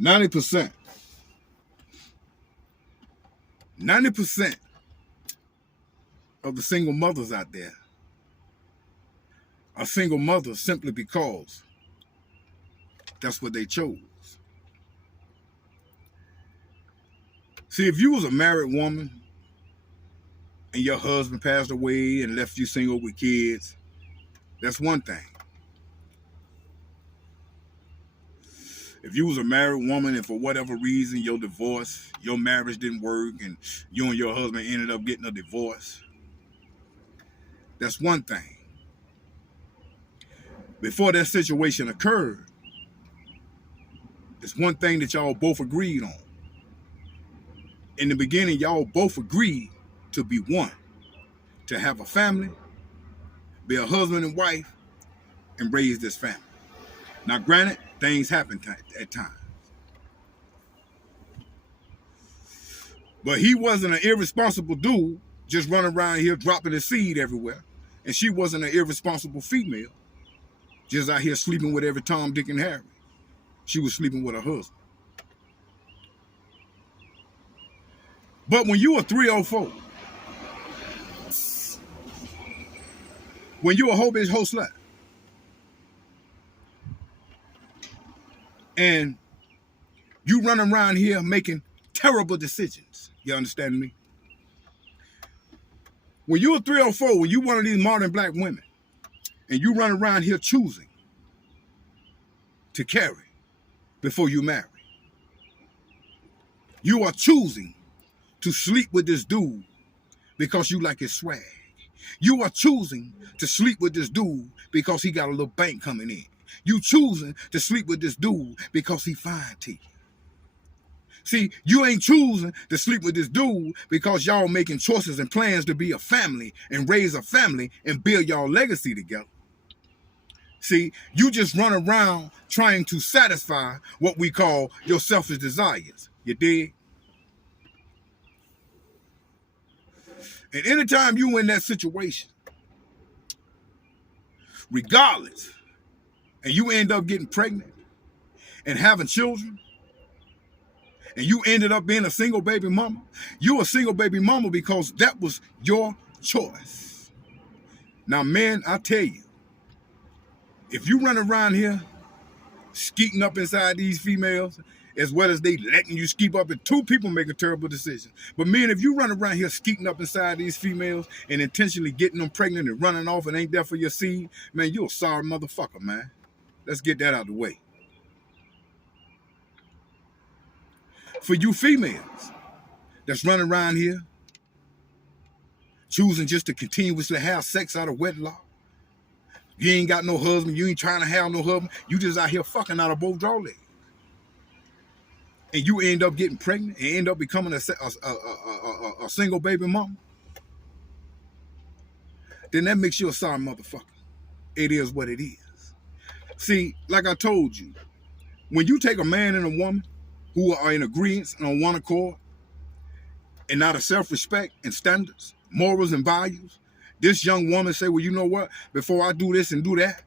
90%. 90% of the single mothers out there are single mothers simply because that's what they chose. See, if you was a married woman and your husband passed away and left you single with kids, that's one thing. If you was a married woman and for whatever reason your marriage didn't work and you and your husband ended up getting a divorce, that's one thing. Before that situation occurred, it's one thing that y'all both agreed on. In the beginning, y'all both agreed to be one, to have a family, be a husband and wife, and raise this family. Now, granted, things happen at times. But he wasn't an irresponsible dude just running around here dropping his seed everywhere. And she wasn't an irresponsible female just out here sleeping with every Tom, Dick, and Harry. She was sleeping with her husband. But when you are 304, when you a whole bitch whole slut, and you run around here making terrible decisions, you understand me? When you're a 304, when you one of these modern black women, and you run around here choosing to carry before you marry, you are choosing to sleep with this dude because you like his swag. You are choosing to sleep with this dude because he got a little bank coming in. You choosing to sleep with this dude because he fine to you. See, you ain't choosing to sleep with this dude because y'all making choices and plans to be a family and raise a family and build y'all legacy together. See, you just run around trying to satisfy what we call your selfish desires. You dig? And anytime you in that situation, regardless, and you end up getting pregnant and having children, and you ended up being a single baby mama, you a single baby mama because that was your choice. Now, men, I tell you, if you run around here skeeting up inside these females, as well as they letting you skeep up, and two people make a terrible decision. But men, if you run around here skeeting up inside these females and intentionally getting them pregnant and running off and ain't there for your seed, man, you a sorry motherfucker, man. Let's get that out of the way. For you females that's running around here choosing just to continuously have sex out of wedlock, you ain't got no husband, you ain't trying to have no husband, you just out here fucking out of both draw legs. And you end up getting pregnant and end up becoming a single baby mama, then that makes you a sorry motherfucker. It is what it is. See, like I told you, when you take a man and a woman who are in agreement and on one accord, and out of self-respect and standards, morals and values, this young woman say, well, you know what? Before I do this and do that,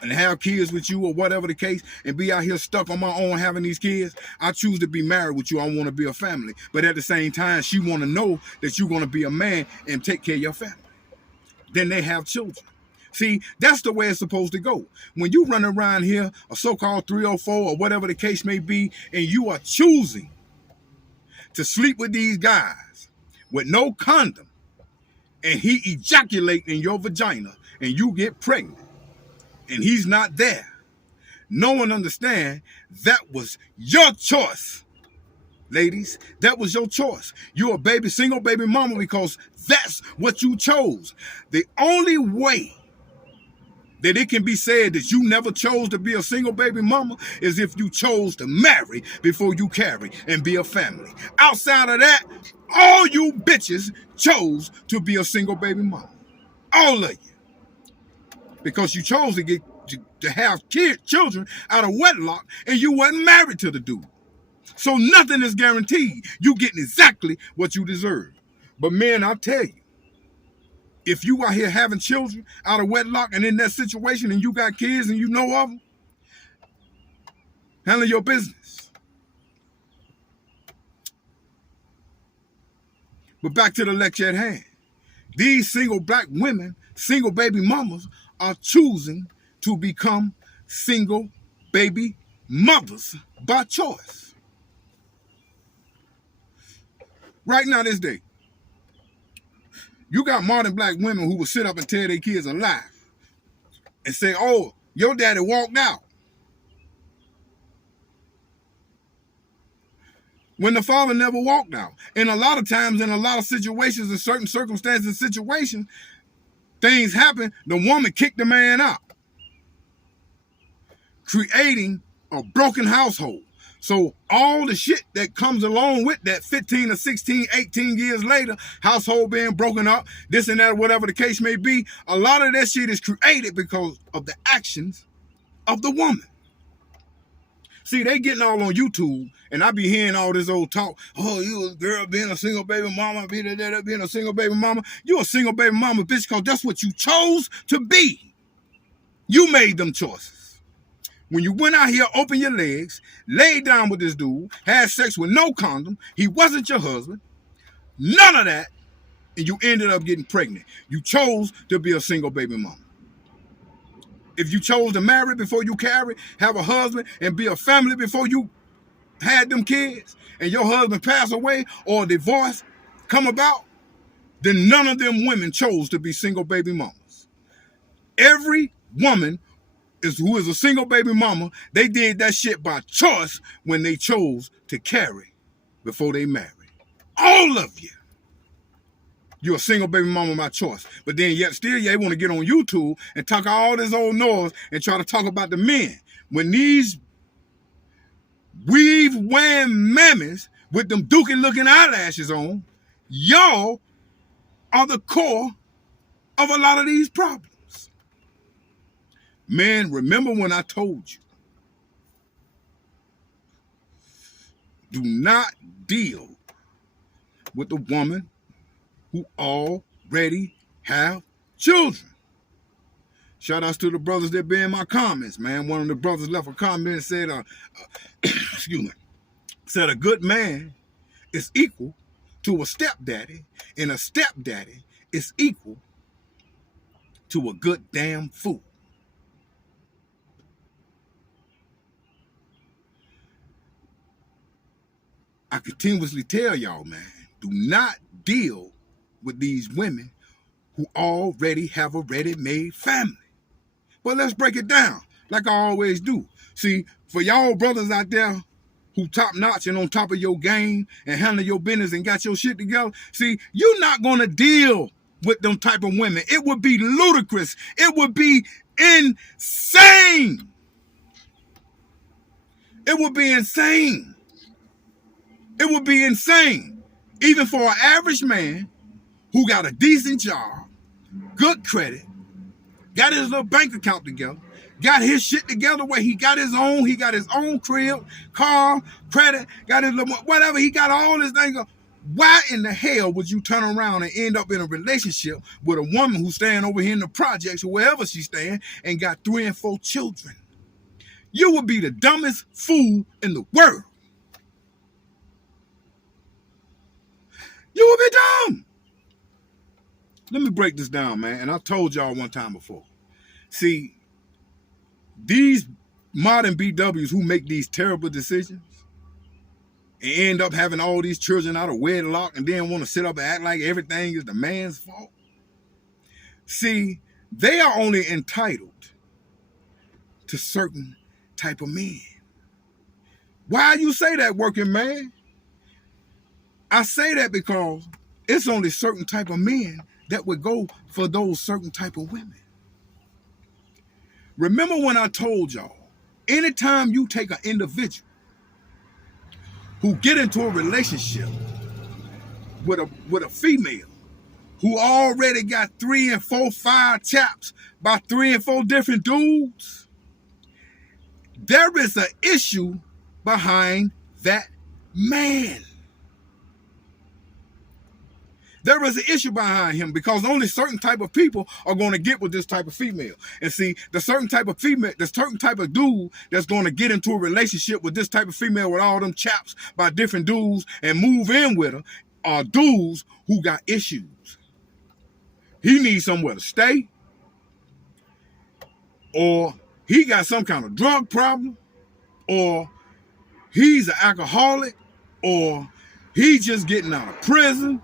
and have kids with you or whatever the case, and be out here stuck on my own having these kids, I choose to be married with you. I want to be a family. But at the same time, she want to know that you're going to be a man and take care of your family. Then they have children. See, that's the way it's supposed to go. When you run around here, a so-called 304 or whatever the case may be, and you are choosing to sleep with these guys with no condom, and he ejaculate in your vagina, and you get pregnant, and he's not there, no one understand that was your choice. Ladies, that was your choice. You're a single baby mama because that's what you chose. The only way that it can be said that you never chose to be a single baby mama is if you chose to marry before you carry and be a family. Outside of that, all you bitches chose to be a single baby mama. All of you. Because you chose to have children out of wedlock and you wasn't married to the dude. So nothing is guaranteed. You getting exactly what you deserve. But men, I tell you, if you out here having children out of wedlock and in that situation and you got kids and you know of them, Handle your business. But back to the lecture at hand. These single black women, single baby mamas, are choosing to become single baby mothers by choice. Right now, this day, you got modern black women who will sit up and tell their kids a lie and say, oh, your daddy walked out. When the father never walked out. And a lot of times, in a lot of situations, in certain circumstances and situations, things happen, the woman kicked the man out, creating a broken household. So all the shit that comes along with that 15 or 16, 18 years later, household being broken up, this and that, whatever the case may be, a lot of that shit is created because of the actions of the woman. See, they getting all on YouTube, and I be hearing all this old talk. Oh, you a girl being a single baby mama, being a single baby mama. You a single baby mama, bitch, because that's what you chose to be. You made them choices. When you went out here, opened your legs, laid down with this dude, had sex with no condom, he wasn't your husband, none of that, and you ended up getting pregnant. You chose to be a single baby mama. If you chose to marry before you carry, have a husband, and be a family before you had them kids, and your husband passed away or divorce come about, then none of them women chose to be single baby mamas. Every woman who is a single baby mama, they did that shit by choice when they chose to carry before they married. All of you. You're a single baby mama by choice. But then yet still you want to get on YouTube and talk all this old noise and try to talk about the men. When these weave-wearing mammies with them dookie-looking eyelashes on, y'all are the core of a lot of these problems. Man, remember when I told you, do not deal with the woman who already have children. Shout outs to the brothers that be in my comments, man. One of the brothers left a comment and said, excuse me, said a good man is equal to a stepdaddy, and a stepdaddy is equal to a good damn fool. I continuously tell y'all, man, do not deal with these women who already have a ready-made family. But let's break it down like I always do. See, for y'all brothers out there who top-notch and on top of your game and handle your business and got your shit together, see, you're not going to deal with them type of women. It would be ludicrous. It would be insane. It would be insane. It would be insane. Even for an average man who got a decent job, good credit, got his little bank account together, got his shit together where he got his own crib, car, credit, got his little, whatever, he got all his things. Why in the hell would you turn around and end up in a relationship with a woman who's staying over here in the projects or wherever she's staying and got 3 and 4 children? You would be the dumbest fool in the world. You would be dumb. Let me break this down, man. And I told y'all one time before. See, these modern BWs who make these terrible decisions and end up having all these children out of wedlock and then want to sit up and act like everything is the man's fault. See, they are only entitled to certain type of men. Why you say that, working man? I say that because it's only certain type of men that would go for those certain type of women. Remember when I told y'all, anytime you take an individual who get into a relationship with a female who already got 3 and 4, 5 chaps by 3 and 4 different dudes, there is an issue behind that man. There is an issue behind him because only certain type of people are going to get with this type of female. And see, the certain type of female, the certain type of dude that's going to get into a relationship with this type of female with all them chaps by different dudes and move in with her are dudes who got issues. He needs somewhere to stay, or he got some kind of drug problem, or he's an alcoholic, or he's just getting out of prison,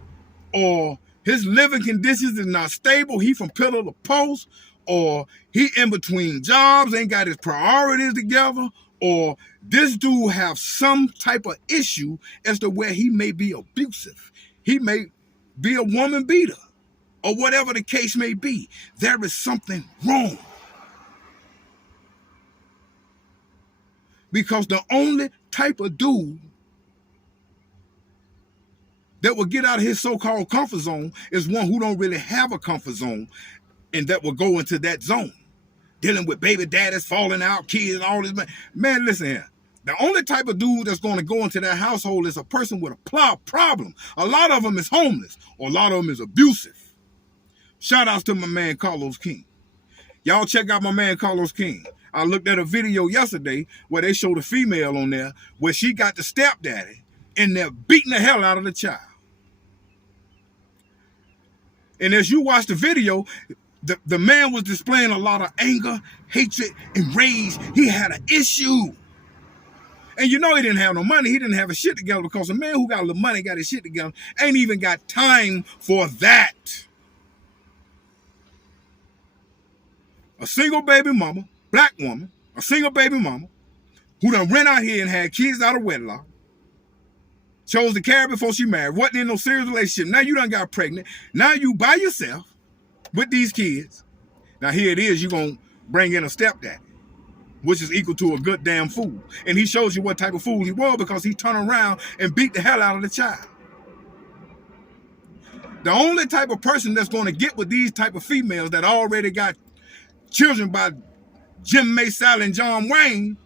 or his living conditions is not stable, he from pillar to post, or he in between jobs, ain't got his priorities together, or this dude have some type of issue as to where he may be abusive. He may be a woman beater, or whatever the case may be. There is something wrong. Because the only type of dude that will get out of his so-called comfort zone is one who don't really have a comfort zone and that will go into that zone. Dealing with baby daddies, falling out, kids, all this. Man, listen here. The only type of dude that's going to go into that household is a person with a problem. A lot of them is homeless, or a lot of them is abusive. Shout outs to my man Carlos King. Y'all check out my man Carlos King. I looked at a video yesterday where they showed a female on there where she got the stepdaddy and they're beating the hell out of the child. And as you watch the video, the man was displaying a lot of anger, hatred, and rage. He had an issue. And you know he didn't have no money. He didn't have his shit together because a man who got a little money, got his shit together, ain't even got time for that. A single baby mama, black woman, a single baby mama, who done ran out here and had kids out of wedlock, chose to carry before she married, wasn't in no serious relationship. Now you done got pregnant. Now you by yourself with these kids. Now here it is, you're going to bring in a stepdaddy, which is equal to a good damn fool. And he shows you what type of fool he was because he turned around and beat the hell out of the child. The only type of person that's going to get with these type of females that already got children by Jim May, Sally, and John Wayne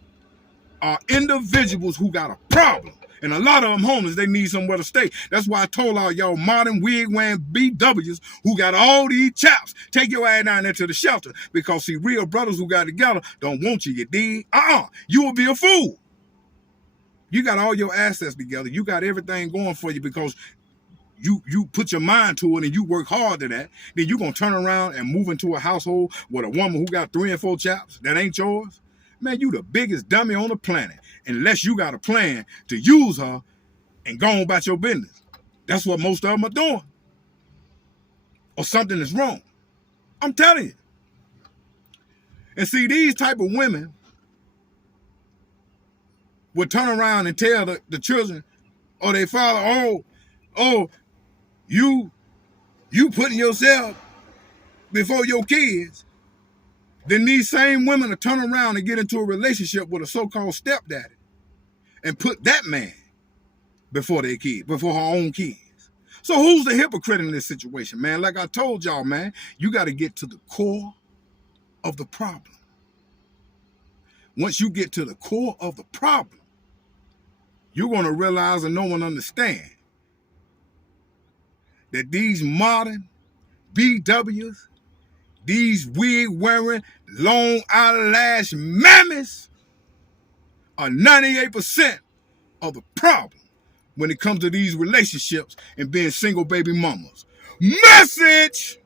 are individuals who got a problem. And a lot of them homeless, they need somewhere to stay. That's why I told all y'all modern wig-wearing BWs who got all these chaps, take your ass down there to the shelter. Because see, real brothers who got together don't want you, you dig? You will be a fool. You got all your assets together. You got everything going for you because you put your mind to it and you work hard to that. Then you're going to turn around and move into a household with a woman who got 3 and 4 chaps that ain't yours. Man, you the biggest dummy on the planet unless you got a plan to use her and go on about your business. That's what most of them are doing. Or something is wrong. I'm telling you. And see, these type of women would turn around and tell the children or their father, oh, you putting yourself before your kids. Then these same women will turn around and get into a relationship with a so-called stepdaddy and put that man before their kids, before her own kids. So who's the hypocrite in this situation, man? Like I told y'all, man, you got to get to the core of the problem. Once you get to the core of the problem, you're going to realize and know and understand that these modern BWs, these wig-wearing, long eyelash mammies are 98% of the problem when it comes to these relationships and being single baby mamas. Message!